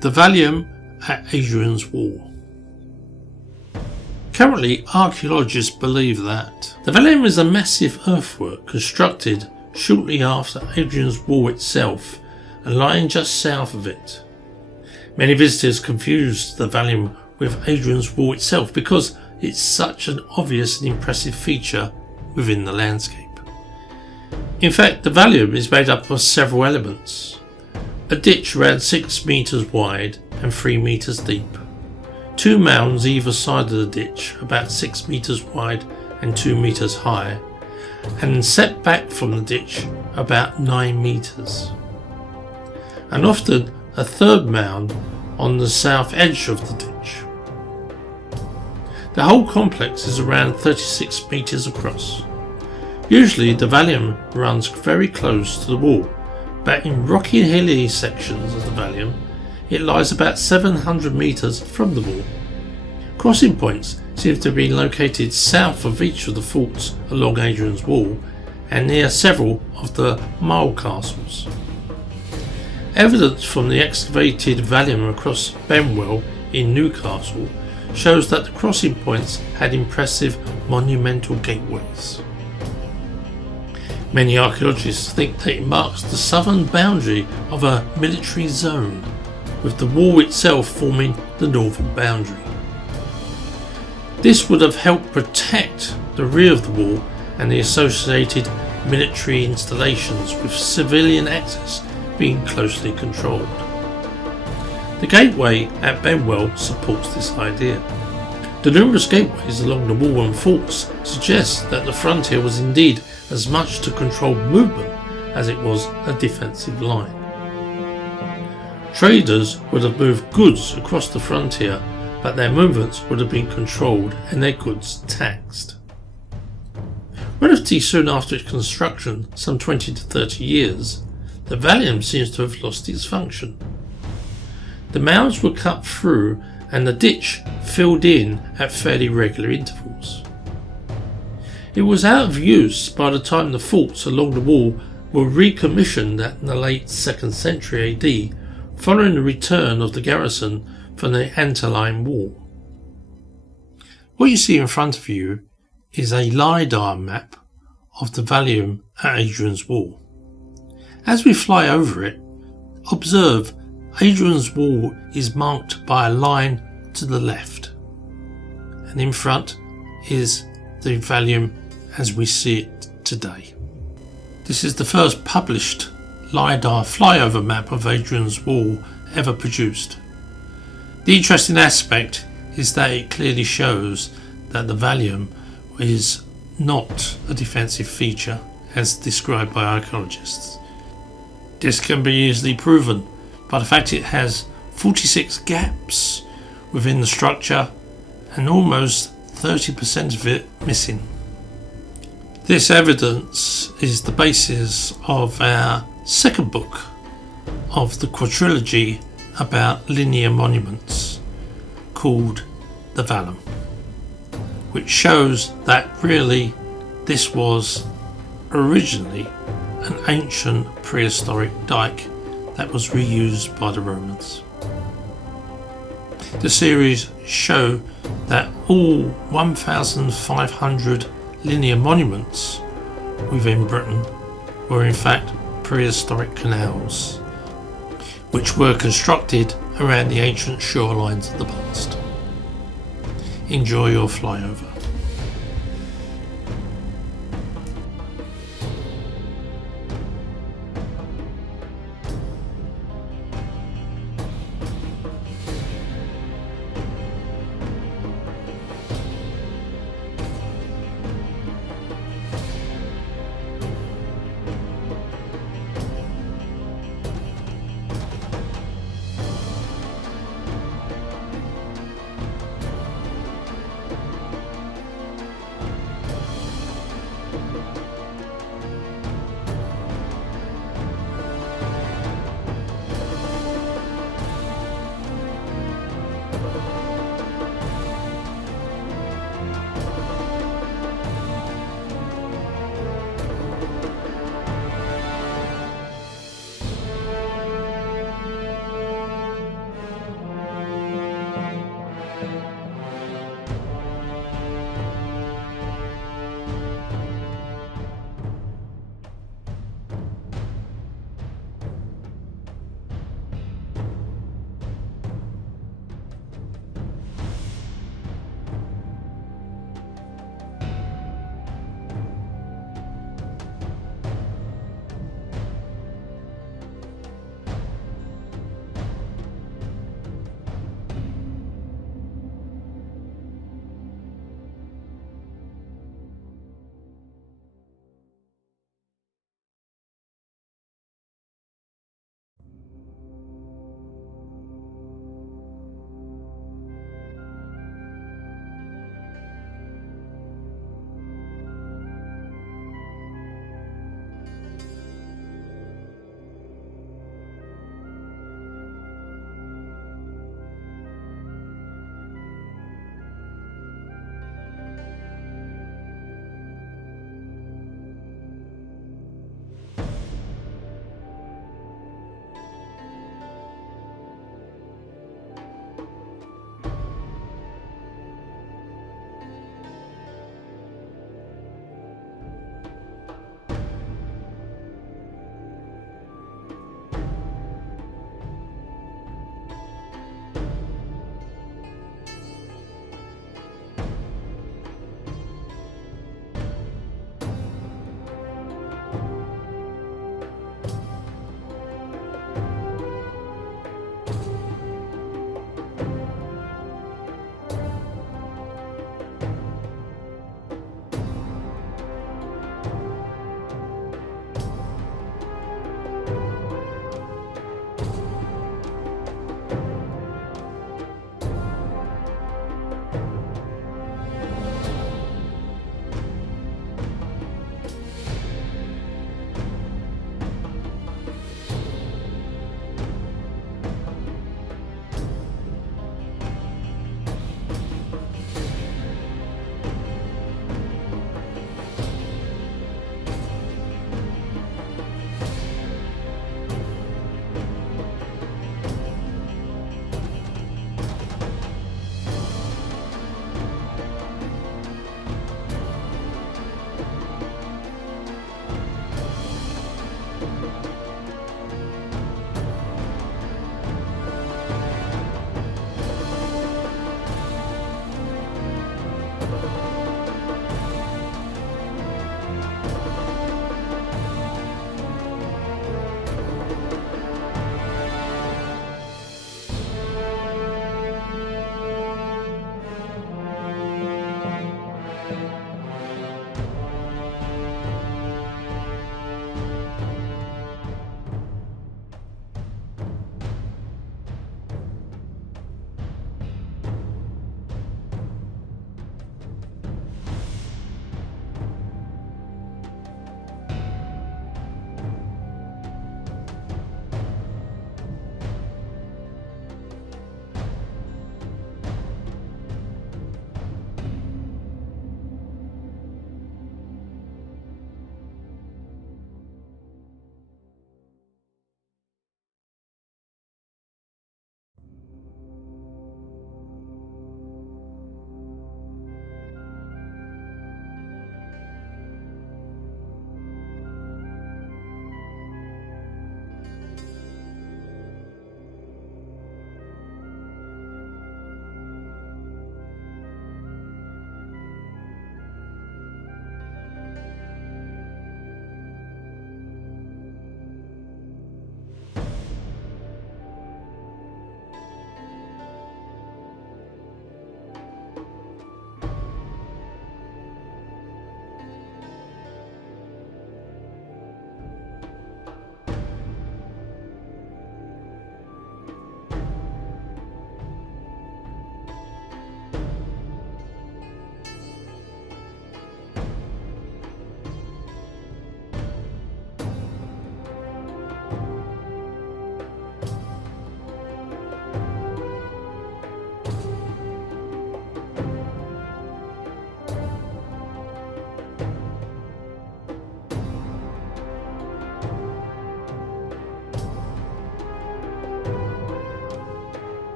The Vallum at Hadrian's Wall. Currently, archaeologists believe that the Vallum is a massive earthwork constructed shortly after Hadrian's Wall itself and lying just south of it. Many visitors confuse the Vallum with Hadrian's Wall itself because it's such an obvious and impressive feature within the landscape. In fact, the Vallum is made up of several elements. A ditch around 6 metres wide and 3 metres deep. 2 mounds either side of the ditch about 6 metres wide and 2 metres high, and set back from the ditch about 9 metres. And often a third mound on the south edge of the ditch. The whole complex is around 36 metres across. Usually the Vallum runs very close to the wall, but in rocky and hilly sections of the Vallum it lies about 700 metres from the wall. Crossing points seem to have been located south of each of the forts along Hadrian's Wall and near several of the mile castles. Evidence from the excavated Vallum across Benwell in Newcastle shows that the crossing points had impressive monumental gateways. Many archaeologists think that it marks the southern boundary of a military zone, with the wall itself forming the northern boundary. This would have helped protect the rear of the wall and the associated military installations, with civilian access being closely controlled. The gateway at Benwell supports this idea. The numerous gateways along the wall and forts suggest that the frontier was indeed as much to control movement as it was a defensive line. Traders would have moved goods across the frontier, but their movements would have been controlled and their goods taxed. Relatively soon after its construction, some 20 to 30 years, the Vallum seems to have lost its function. The mounds were cut through and the ditch filled in at fairly regular intervals. It was out of use by the time the forts along the wall were recommissioned in the late 2nd century AD, following the return of the garrison from the Antioline War. What you see in front of you is a LIDAR map of the Vallum at Hadrian's Wall. As we fly over it, observe Hadrian's Wall is marked by a line to the left, and in front is the Vallum as we see it today. This is the first published LIDAR flyover map of Hadrian's Wall ever produced. The interesting aspect is that it clearly shows that the Vallum is not a defensive feature as described by archaeologists. This can be easily proven by the fact it has 46 gaps within the structure and almost 30% of it missing. This evidence is the basis of our second book of the quadrilogy about linear monuments called the Vallum, which shows that really this was originally an ancient prehistoric dike that was reused by the Romans. The series show that all 1,500 linear monuments within Britain were in fact prehistoric canals, which were constructed around the ancient shorelines of the past. Enjoy your flyover.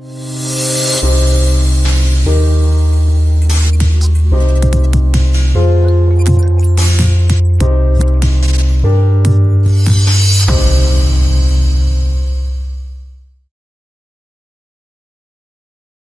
you.